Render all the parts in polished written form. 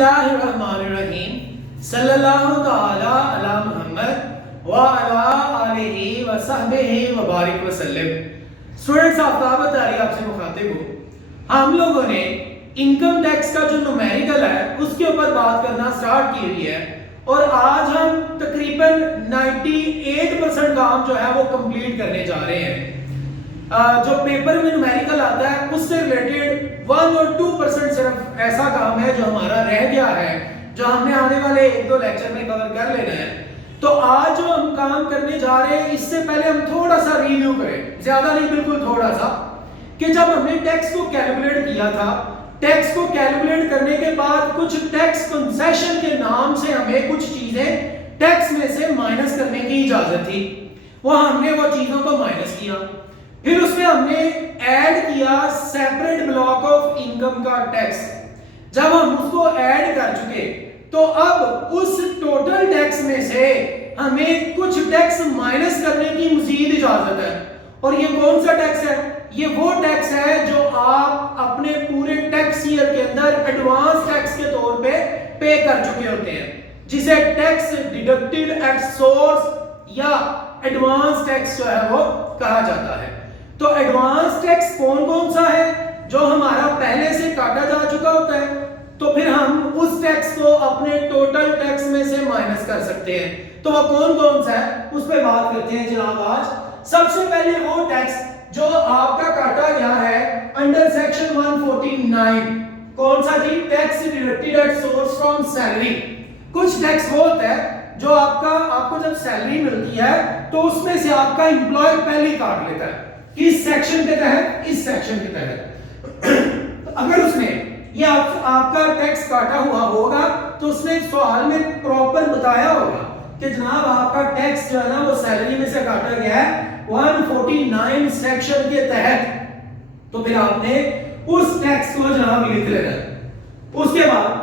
اللہ الرحمن الرحیم صلی اللہ تعالی علی محمد وعلی آلہ وصحبہ وبارک وسلم۔ اسٹوڈنٹس، آفتاب اتاری آپ سے مخاطب ہوں۔ ہم لوگوں نے انکم ٹیکس کا جو نومیریکل ہے اس کے اوپر بات کرنا سٹارٹ کی ہوئی ہے، اور آج ہم تقریباً 98% کام جو ہے وہ کمپلیٹ کرنے جا رہے ہیں۔ جو پیپر میں نومیریکل آتا ہے اس سے ریلیٹڈ 1 اور 2% صرف ایسا کام ہے جو ہمارا رہ گیا ہے، جو ہم نے آنے والے 1-2 لیکچر میں کور کر لینا ہے۔ تو آج جو ہم کام کرنے جا رہے ہیں، اس سے پہلے ہم تھوڑا سا ریویو کریں، زیادہ نہیں، بالکل تھوڑا سا، کہ جب ہم نے ٹیکس کو کیلکولیٹ کیا تھا، ٹیکس کو کیلکولیٹ کرنے کے بعد کچھ ٹیکس کنسیشن کے نام سے ہمیں کچھ چیزیں ٹیکس میں سے مائنس کرنے کی اجازت تھی، وہ ہم نے وہ چیزوں کو مائنس کیا۔ پھر اس میں ہم نے ایڈ کیا سیپریٹ بلاک آف انکم کا ٹیکس۔ جب ہم اس کو ایڈ کر چکے تو اب اس ٹوٹل ٹیکس میں سے ہمیں کچھ ٹیکس مائنس کرنے کی مزید اجازت ہے، اور یہ کون سا ٹیکس ہے؟ یہ وہ ٹیکس ہے جو آپ اپنے پورے ٹیکس ایئر کے اندر ایڈوانس ٹیکس کے طور پہ پے کر چکے ہوتے ہیں، جسے ٹیکس ڈیڈکٹڈ ایٹ سورس یا ایڈوانس ٹیکس جو ہے وہ کہا جاتا ہے۔ تو ایڈوانس ٹیکس کون کون سا ہے؟ جو ہمارا پہلے سے کاٹا جا چکا ہوتا ہے، تو پھر ہم اس ٹیکس کو اپنے ٹوٹل ٹیکس میں سے مائنس کر سکتے ہیں۔ تو وہ کون کون سا ہے اس پہ بات کرتے ہیں جناب آج۔ سب سے پہلے وہ ٹیکس جو آپ کا کاٹا گیا ہے انڈر سیکشن 149، کون سا جی؟ Tax deducted at source from salary. کچھ ٹیکس وہ ہوتا ہے جو آپ کو جب سیلری ملتی ہے تو اس میں سے آپ کا امپلائر پہلے کاٹ لیتا ہے، کس سیکشن کے تحت؟ اس سیکشن کے تحت۔ اگر اس نے یہ آپ کا ٹیکس کاٹا ہوا ہوگا تو اس نے سوال میں پراپر بتایا ہوگا کہ جناب آپ کا ٹیکس جو ہے نا وہ سیلری میں سے کاٹا گیا ہے 149 سیکشن کے تحت، تو پھر آپ نے اس ٹیکس کو جناب لکھ لینا ہے۔ اس کے بعد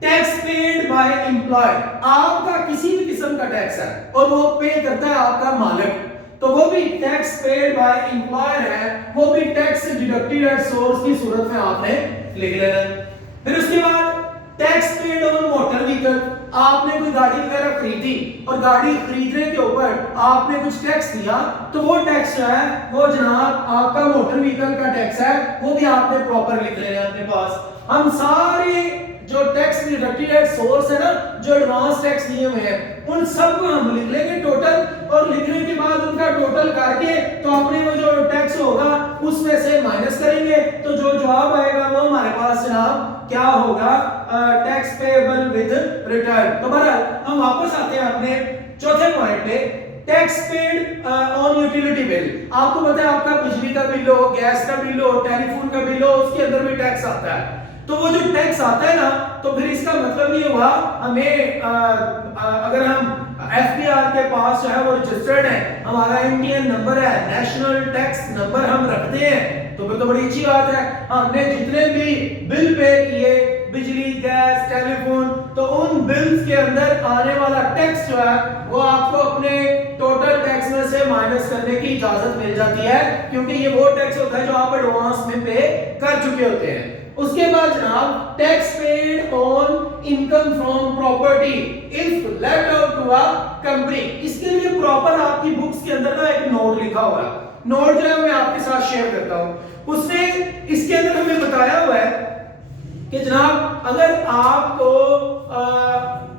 ٹیکس پیڈ بائی امپلائر، آپ کا کسی بھی قسم کا ٹیکس ہے اور وہ پے کرتا ہے آپ کا مالک، تو وہ بھی ٹیکس پیڈ بائی امپلائر ہے، وہ بھی ٹیکس ڈیڈکٹڈ ایٹ سورس کی صورت میں آپ نے لکھ لینا ہے۔ پھر اس کے بعد tax paid on motor vehicle, آپ نے کوئی گاڑی وغیرہ خریدی اور گاڑی خریدنے کے اوپر آپ نے کچھ ٹیکس دیا، تو وہ ٹیکس جو ہے وہ جناب آپ کا موٹر وہیکل کا ٹیکس ہے، وہ بھی آپ نے پراپر لکھ لینا ہے اپنے پاس۔ ہم سارے جو ٹیکس ڈیڈکٹڈ ایٹ سورس ہے نا، جو ایڈوانس ٹیکس دیے ہوئے ہیں، ان سب کو ہم لکھ لیں گے ٹوٹل، اور لکھنے کے بعد ان کا ٹوٹل کر کے تو اپنے وہ جو ٹیکس ہوگا اس میں سے مائنس کریں گے، تو جو جواب آئے گا وہ ہمارے پاس جناب کیا ہوگا؟ Tax payable with return. تو بہرحال ہم واپس آتے ہیں اپنے چوتھے پوائنٹ پہ، tax paid on utility bill. آپ کو پتہ ہے آپ کا بجلی کا بل ہو، گیس کا بل ہو، ٹیلی فون کا بل ہو، اس کے اندر بھی ٹیکس آتا ہے۔ تو وہ جو ٹیکس آتا ہے نا، تو پھر اس کا مطلب یہ ہوا ہمیں اگر ہم ایف بی آر کے پاس جو ہے وہ رجسٹرڈ ہے، ہمارا این ٹی این نمبر ہے، نیشنل ٹیکس نمبر ہم رکھتے ہیں، تو پھر تو بڑی اچھی بات ہے۔ ہم نے جتنے بھی بل پے کیے، بجلی، گیس، ٹیلی فون، تو ان بلز کے اندر آنے والا ٹیکس جو ہے وہ آپ کو اپنے ٹوٹل ٹیکس میں سے مائنس کرنے کی اجازت مل جاتی ہے، کیونکہ یہ وہ ٹیکس ہوتا ہے جو آپ ایڈوانس میں پے کر چکے ہوتے ہیں۔ اس کے بعد جناب tax paid on income from property if let out to a company. اس کے لیے پراپر آپ کی بکس کے اندر نا ایک نوٹ لکھا ہوا ہے، نوٹ جو ہے میں آپ کے ساتھ شیئر کرتا ہوں۔ اس نے اس کے اندر ہمیں بتایا ہوا ہے کہ جناب اگر آپ کو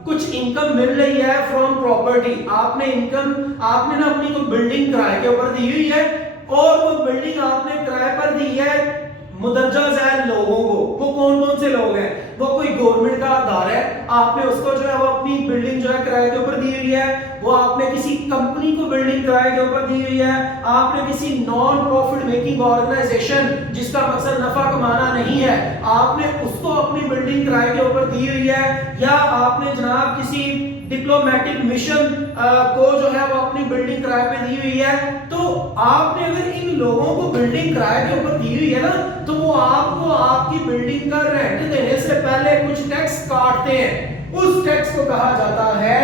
کچھ انکم مل رہی ہے فرام پراپرٹی، آپ نے نا اپنی کوئی بلڈنگ کرائے کے اوپر دی ہوئی ہے، اور وہ بلڈنگ آپ نے کرائے پر دی ہے مدرجہ ذیل لوگوں کو۔ وہ کون کون سے لوگ ہیں؟ وہ کوئی گورنمنٹ کا ادارہ ہے، آپ نے اس کو جو ہے وہ اپنی بلڈنگ جو ہے کرائے کے اوپر دی ہوئی ہے، وہ آپ نے کسی کمپنی کو بلڈنگ کرائے کے اوپر دی ہوئی ہے، آپ نے کسی نان پروفٹ میکنگ آرگنائزیشن جس کا مقصد نفع کمانا نہیں ہے، آپ نے اس کو اپنی بلڈنگ کرائے کے اوپر دی ہوئی ہے، یا آپ نے جناب کسی ڈپلومیٹک مشن کو جو ہے وہ اپنی بلڈنگ کرائے پہ دی ہوئی ہے، تو آپ نے اگر ان لوگوں کو بلڈنگ کرائے کے اوپر دی ہوئی ہے نا، تو وہ آپ کو آپ کی بلڈنگ کا رینٹ دینے سے پہلے کچھ ٹیکس کاٹتے ہیں۔ اس ٹیکس کو کہا جاتا ہے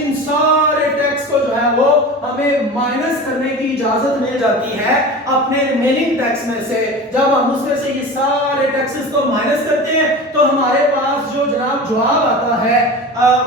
ان سارے ٹیکس کو جو ہے وہ ہمیں مائنس کرنے کی اجازت مل جاتی ہے اپنے ریمیننگ ٹیکس میں سے. جب ہم اس میں سے یہ سارے ٹیکسز کو مائنس کرتے ہیں تو ہمارے پاس جو جناب جواب آتا ہے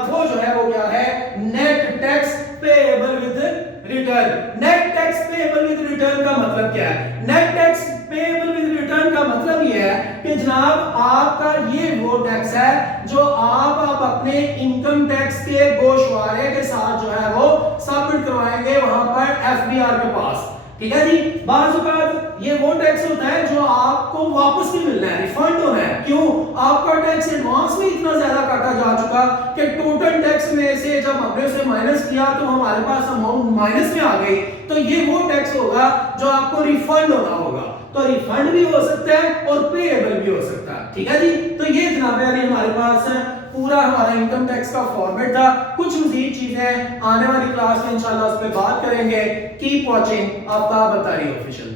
وہ جو ہے وہ کیا ہے net tax payable with return. Net tax payable with return کا مطلب کیا ہے؟ Net tax payable with return کا مطلب یہ ہے کہ جناب آپ کا یہ وہ ٹیکس ہے جو آپ اپنے انکم ٹیکس کے گوشوارے کے ساتھ جو ہے وہ سبمٹ کروائیں گے وہاں پر ایف بی آر کے پاس. ٹھیک ہے جی. بعض اوقات یہ وہ ٹیکس ہوتا ہے جو آپ کو واپس بھی ملنا ہے, ریفنڈ ہونا ہے. کیوں؟ آپ کا ٹیکس ایڈوانس میں اتنا زیادہ کاٹا جا چکا کہ ٹوٹل ٹیکس میں سے جب ہم نے اسے مائنس کیا تو ہمارے پاس اماؤنٹ مائنس میں آ گئی. تو یہ وہ ٹیکس ہوگا جو آپ کو ریفنڈ ہونا ہوگا. تو ریفنڈ بھی ہو سکتا ہے اور پیبل بھی ہو سکتا ہے. ٹھیک ہے جی. تو یہ جناب علی ہمارے پاس پورا ہمارا انکم ٹیکس کا فارمیٹ تھا. کچھ مزید چیزیں آنے والی کلاس میں انشاءاللہ اس پہ بات کریں گے. کیپ واچنگ آفتاب اتاری آفیشیل.